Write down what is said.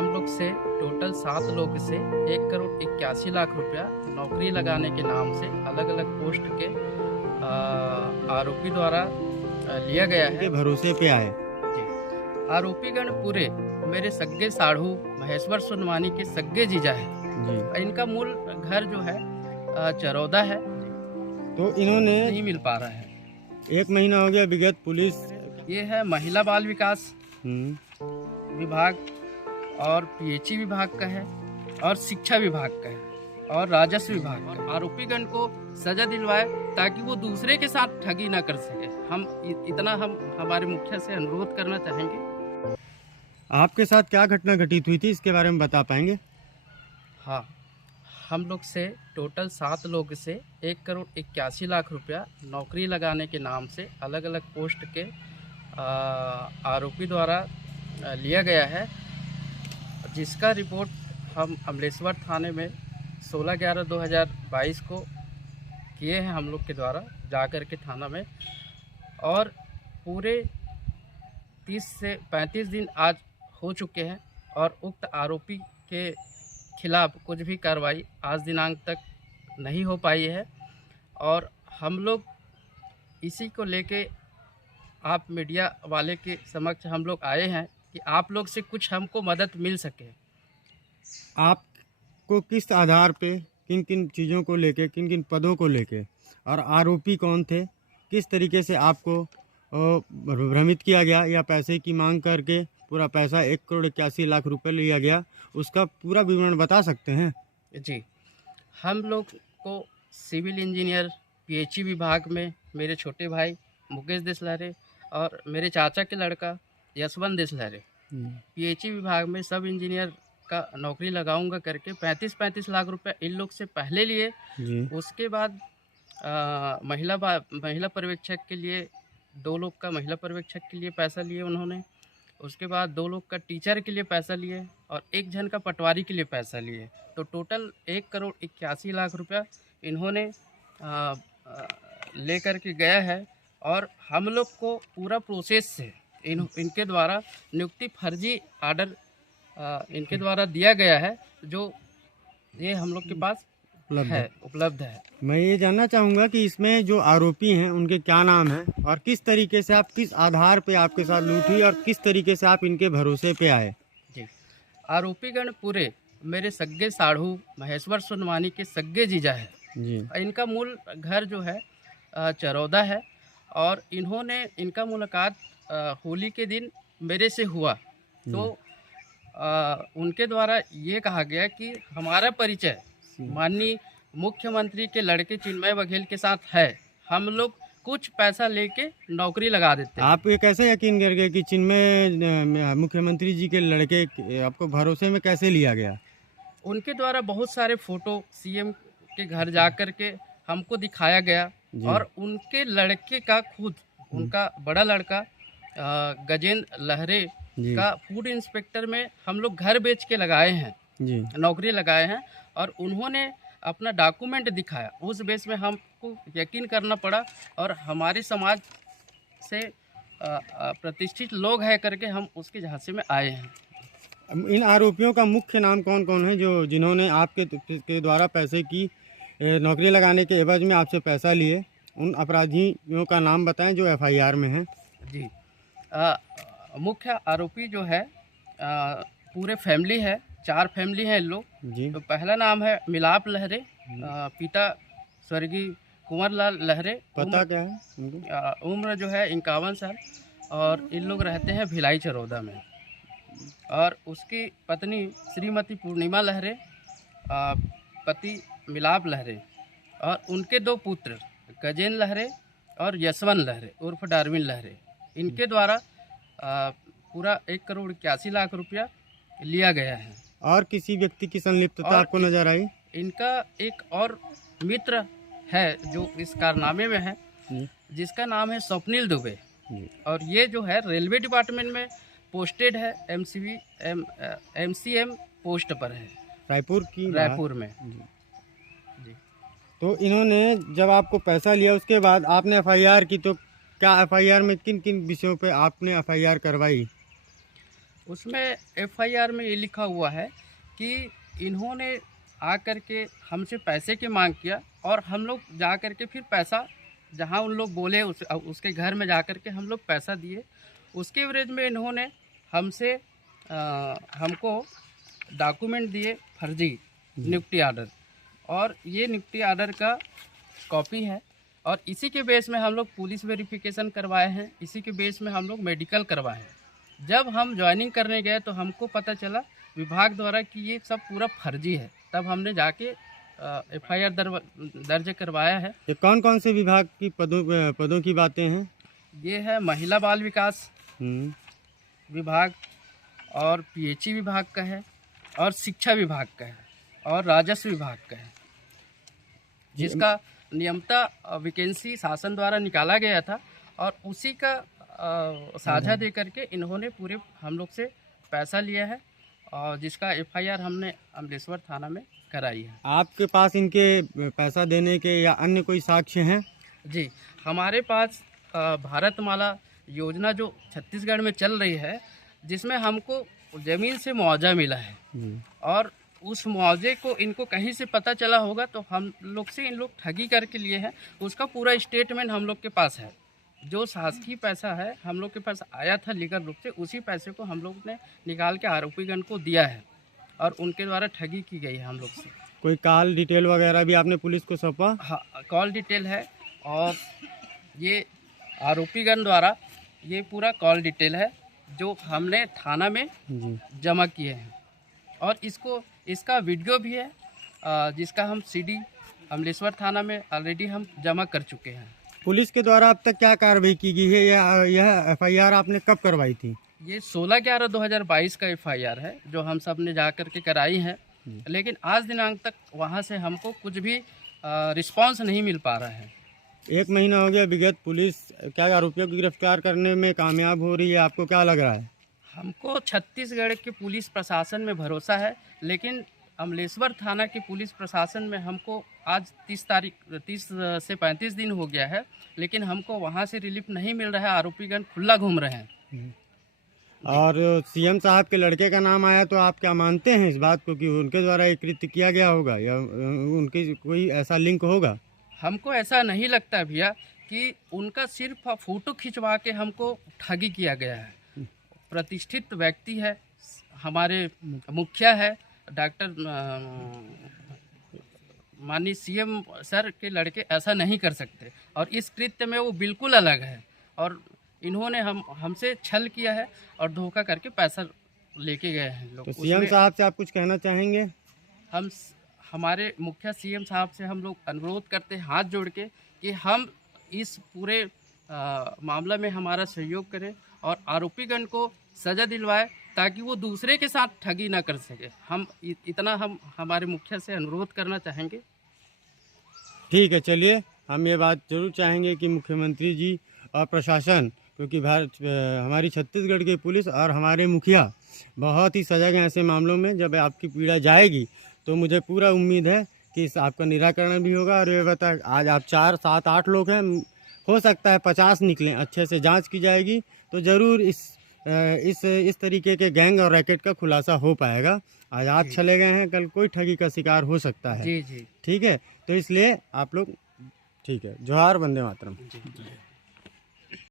हम लोग से टोटल 7 लोग से 1,81,00,000 रुपया नौकरी लगाने के नाम से अलग अलग पोस्ट के आरोपी द्वारा लिया गया के है। भरोसे पे आए। जी। आरोपीगण पूरे मेरे सग्गे साढ़ू महेश्वर सोनवानी के सग्गे जीजा है। जी। इनका मूल घर जो है चरौदा है, तो इन्होंने नहीं मिल पा रहा है। 1 महीना हो गया विगत पुलिस ये है महिला बाल विकास विभाग और पीएचई विभाग का है और शिक्षा विभाग का है और राजस्व विभाग का। आरोपीगण को सजा दिलवाए ताकि वो दूसरे के साथ ठगी ना कर सके। हम हमारे मुखिया से अनुरोध करना चाहेंगे। आपके साथ क्या घटना घटित हुई थी, इसके बारे में बता पाएंगे? हाँ, हम लोग से टोटल 7 लोग से 1,81,00,000 रुपया नौकरी लगाने के नाम से अलग अलग पोस्ट के आरोपी द्वारा लिया गया है, जिसका रिपोर्ट हम अमलेश्वर थाने में 16/11/2022 को किए हैं हम लोग के द्वारा जा कर के थाना में। और पूरे 30 से 35 दिन आज हो चुके हैं और उक्त आरोपी के खिलाफ कुछ भी कार्रवाई आज दिनांक तक नहीं हो पाई है। और हम लोग इसी को लेके आप मीडिया वाले के समक्ष हम लोग आए हैं कि आप लोग से कुछ हमको मदद मिल सके। आपको किस आधार पे, किन किन चीज़ों को लेके, किन किन पदों को लेके और आरोपी कौन थे, किस तरीके से आपको भ्रमित किया गया या पैसे की मांग करके पूरा पैसा 1,81,00,000 रुपये लिया गया, उसका पूरा विवरण बता सकते हैं? जी, हम लोग को सिविल इंजीनियर पीएचई विभाग में मेरे छोटे भाई मुकेश देसलहरे और मेरे चाचा के लड़का यशवंत देसलहरे पीएचई विभाग में सब इंजीनियर का नौकरी लगाऊंगा करके 35 लाख रुपए इन लोग से पहले लिए। उसके बाद महिला पर्यवेक्षक के लिए 2 लोग का महिला पर्यवेक्षक के लिए पैसा लिए उन्होंने। उसके बाद 2 लोग का टीचर के लिए पैसा लिए और 1 जन का पटवारी के लिए पैसा लिए। तो टोटल 1,81,00,000 रुपया इन्होंने ले कर के गया है। और हम लोग को पूरा प्रोसेस से इनके द्वारा नियुक्ति फर्जी आर्डर इनके द्वारा दिया गया है, जो ये हम लोग के पास उपलब्ध है। मैं ये जानना चाहूँगा कि इसमें जो आरोपी हैं उनके क्या नाम हैं और किस तरीके से किस आधार पे आपके साथ लूट हुई और किस तरीके से आप इनके भरोसे पे आए? जी, आरोपीगण पूरे मेरे सग्गे साढ़ू महेश्वर सोनवानी के सग्गे जीजा है। जी। इनका मूल घर जो है चरौदा है और इनका मुलाकात होली के दिन मेरे से हुआ। तो उनके द्वारा ये कहा गया कि हमारा परिचय माननीय मुख्यमंत्री के लड़के चिन्मय बघेल के साथ है, हम लोग कुछ पैसा लेके नौकरी लगा देते हैं। आप ये कैसे यकीन कर गए कि चिन्मय मुख्यमंत्री जी के लड़के आपको भरोसे में कैसे लिया गया? उनके द्वारा बहुत सारे फोटो सीएम के घर जा कर के हमको दिखाया गया और उनके लड़के का खुद उनका बड़ा लड़का गजेंद्र लहरे का फूड इंस्पेक्टर में हम लोग घर बेच के लगाए हैं, नौकरी लगाए हैं और उन्होंने अपना डॉक्यूमेंट दिखाया। उस बेस में हमको यकीन करना पड़ा और हमारे समाज से प्रतिष्ठित लोग है करके हम उसके झांसे में आए हैं। इन आरोपियों का मुख्य नाम कौन कौन है जिन्होंने आपके के द्वारा पैसे की नौकरी लगाने के एवज में आपसे पैसा लिए? उन अपराधियों का नाम बताएं जो एफआईआर में हैं। जी, मुख्य आरोपी जो है पूरे फैमिली है, 4 फैमिली है लोग। तो पहला नाम है मिलाप लहरे, पिता स्वर्गीय कुंवर लाल लहरे। पता क्या है? उम्र जो है 51 साल और इन लोग रहते हैं भिलाई चरौदा में। और उसकी पत्नी श्रीमती पूर्णिमा लहरे, पति मिलाप लहरे और उनके 2 पुत्र गजेंद्र लहरे और यशवंत लहरे उर्फ डार्विन लहरे। इनके द्वारा पूरा 1,81,00,000 रुपया लिया गया है। और किसी व्यक्ति की संलिप्तता आपको नजर आई? इनका एक और मित्र है जो इस कारनामे में है, जिसका नाम है स्वप्निल दुबे और ये जो है रेलवे डिपार्टमेंट में पोस्टेड है, MCM पोस्ट पर है, रायपुर में। जी। तो इन्होंने जब आपको पैसा लिया उसके बाद आपने एफआईआर की, तो क्या एफआईआर में किन किन विषयों पे आपने एफआईआर करवाई? उसमें एफआईआर में ये लिखा हुआ है कि इन्होंने आकर के हमसे पैसे की मांग किया और हम लोग जा कर के फिर पैसा जहां उन लोग बोले उसके घर में जा कर के हम लोग पैसा दिए। उसके एवरेज में इन्होंने हमसे हमको डॉक्यूमेंट दिए फर्जी नियुक्ति आर्डर, और ये नियुक्ति आर्डर का कॉपी है। और इसी के बेस में हम लोग पुलिस वेरिफिकेशन करवाए हैं, इसी के बेस में हम लोग मेडिकल करवाए हैं। जब हम ज्वाइनिंग करने गए तो हमको पता चला विभाग द्वारा कि ये सब पूरा फर्जी है, तब हमने जाके एफआईआर दर्ज करवाया है। ये कौन कौन से विभाग की पदों की बातें हैं? ये है महिला बाल विकास विभाग, और पीएचई विभाग का है, और शिक्षा विभाग का है, और राजस्व विभाग का है, जिसका नियमता वैकेंसी शासन द्वारा निकाला गया था, और उसी का साझा दे करके इन्होंने पूरे हम लोग से पैसा लिया है, और जिसका एफआईआर हमने अमलेश्वर थाना में कराई है। आपके पास इनके पैसा देने के या अन्य कोई साक्ष्य हैं? जी, हमारे पास भारतमाला योजना जो छत्तीसगढ़ में चल रही है, जिसमें हमको ज़मीन से मुआवजा मिला है, और उस मुआवजे को इनको कहीं से पता चला होगा तो हम लोग से इन लोग ठगी करके लिए हैं। उसका पूरा स्टेटमेंट हम लोग के पास है। जो शासकीय पैसा है हम लोग के पास आया था लीगल रूप से, उसी पैसे को हम लोग ने निकाल के आरोपीगण को दिया है, और उनके द्वारा ठगी की गई है हम लोग से। कोई कॉल डिटेल वगैरह भी आपने पुलिस को सौंपा? हाँ, कॉल डिटेल है, और ये आरोपीगण द्वारा ये पूरा कॉल डिटेल है जो हमने थाना में जमा किए हैं, और इसका वीडियो भी है, जिसका हम सीडी अमलेश्वर थाना में ऑलरेडी हम जमा कर चुके हैं। पुलिस के द्वारा अब तक क्या कार्रवाई की गई है, या यह एफआईआर आपने कब करवाई थी? ये 16/11/2022 का एफआईआर है जो हम सब ने जा कर के कराई है, लेकिन आज दिनांक तक वहाँ से हमको कुछ भी रिस्पांस नहीं मिल पा रहा है। 1 महीना हो गया विगत, पुलिस क्या आरोपियों को गिरफ्तार करने में कामयाब हो रही है? आपको क्या लग रहा है? हमको छत्तीसगढ़ के पुलिस प्रशासन में भरोसा है, लेकिन अमलेश्वर थाना की पुलिस प्रशासन में हमको आज 30 से 35 दिन हो गया है, लेकिन हमको वहाँ से रिलीफ नहीं मिल रहा है। आरोपीगण खुला घूम रहे हैं। और सीएम साहब के लड़के का नाम आया, तो आप क्या मानते हैं इस बात को कि उनके द्वारा ये कृत्य किया गया होगा, या उनकी कोई ऐसा लिंक होगा? हमको ऐसा नहीं लगता भैया कि उनका सिर्फ फोटो खिंचवा के हमको ठगी किया गया है। प्रतिष्ठित व्यक्ति है, हमारे मुखिया है, डॉक्टर माननीय सीएम सर के लड़के ऐसा नहीं कर सकते, और इस कृत्य में वो बिल्कुल अलग है, और इन्होंने हमसे छल किया है और धोखा करके पैसा लेके गए हैं लोग। तो सीएम साहब से आप कुछ कहना चाहेंगे? हमारे मुखिया सीएम साहब से हम लोग अनुरोध करते हैं हाथ जोड़ के कि हम इस पूरे मामला में हमारा सहयोग करें और आरोपीगण को सज़ा दिलवाए, ताकि वो दूसरे के साथ ठगी ना कर सके। हम हमारे मुखिया से अनुरोध करना चाहेंगे। ठीक है, चलिए, हम ये बात जरूर चाहेंगे कि मुख्यमंत्री जी और प्रशासन, क्योंकि हमारी छत्तीसगढ़ की पुलिस और हमारे मुखिया बहुत ही सजग हैं ऐसे मामलों में। जब आपकी पीड़ा जाएगी तो मुझे पूरा उम्मीद है कि इस आपका निराकरण भी होगा। और ये बता, आज आप 4, 7, 8 लोग हैं, हो सकता है 50 निकलें। अच्छे से जांच की जाएगी तो ज़रूर इस तरीके के गैंग और रैकेट का खुलासा हो पाएगा। आज आप चले गए हैं, कल कोई ठगी का शिकार हो सकता है। जी जी, ठीक है, तो इसलिए आप लोग, ठीक है, जोहार, वंदे मातरम।